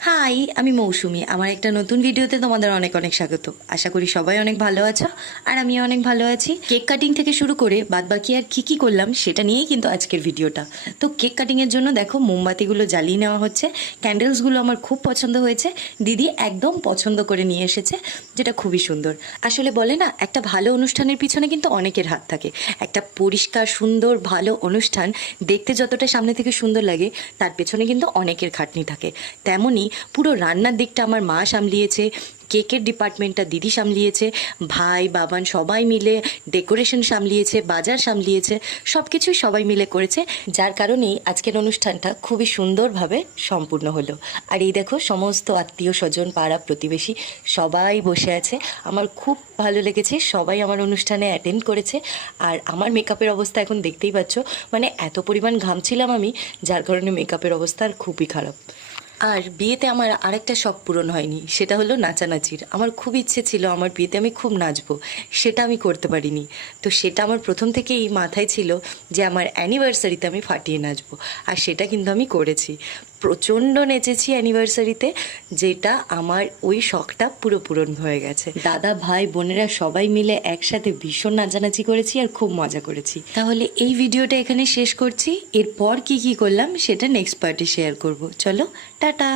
High, আমি মৌসুমি। আমার একটা নতুন ভিডিওতে তোমাদের অনেক অনেক স্বাগত। আশা করি সবাই অনেক ভালো আছো, আর আমিও অনেক ভালো আছি। কেক কাটিং থেকে শুরু করে বাদবাকি আর কী কী করলাম সেটা নিয়েই কিন্তু আজকের ভিডিওটা। তো কেক কাটিংয়ের জন্য দেখো মোমবাতিগুলো জ্বালিয়ে নেওয়া হচ্ছে। ক্যান্ডেলসগুলো আমার খুব পছন্দ হয়েছে, দিদি একদম পছন্দ করে নিয়ে এসেছে, যেটা খুবই সুন্দর। আসলে বলে না, একটা ভালো অনুষ্ঠানের পিছনে কিন্তু অনেকের হাত থাকে। একটা পরিষ্কার সুন্দর ভালো অনুষ্ঠান দেখতে যতটা সামনে থেকে সুন্দর লাগে, তার পেছনে কিন্তু অনেকের খাটনি থাকে। তেমনই পুরো রান্নার দিকটা আমার মা সামলিয়েছে, কেকের ডিপার্টমেন্টটা দিদি সামলিয়েছে, ভাই বাবান সবাই মিলে ডেকোরেশন সামলিয়েছে, বাজার সামলিয়েছে, সব কিছুই সবাই মিলে করেছে, যার কারণেই আজকের অনুষ্ঠানটা খুবই সুন্দরভাবে সম্পূর্ণ হলো। আর এই দেখো, সমস্ত আত্মীয় স্বজন পাড়া প্রতিবেশী সবাই বসে আছে। আমার খুব ভালো লেগেছে, সবাই আমার অনুষ্ঠানে অ্যাটেন্ড করেছে। আর আমার মেকআপের অবস্থা এখন দেখতেই পাচ্ছ, মানে এত পরিমাণ ঘামছিলাম আমি, যার কারণে মেকআপের অবস্থা আর খুবই খারাপ। আর বিয়েতে আমার আরেকটা শখ পূরণ হয়নি, সেটা হলো নাচানাচির। আমার খুব ইচ্ছে ছিল আমার বিয়েতে আমি খুব নাচবো, সেটা আমি করতে পারিনি। তো সেটা আমার প্রথম থেকেই মাথায় ছিল যে আমার অ্যানিভার্সারিতে আমি ফাটিয়ে নাচবো, আর সেটা কিন্তু আমি করেছি। প্রচণ্ড নেচেছি অ্যানিভার্সারিতে, যেটা আমার ওই শখটা পুরো পূরণ হয়ে গেছে। দাদা ভাই বোনেরা সবাই মিলে একসাথে ভীষণ নাচানাচি করেছি আর খুব মজা করেছি। তাহলে এই ভিডিওটা এখানে শেষ করছি। এরপর কি কি করলাম সেটা নেক্সট পার্টে শেয়ার করব। চলো, টাটা।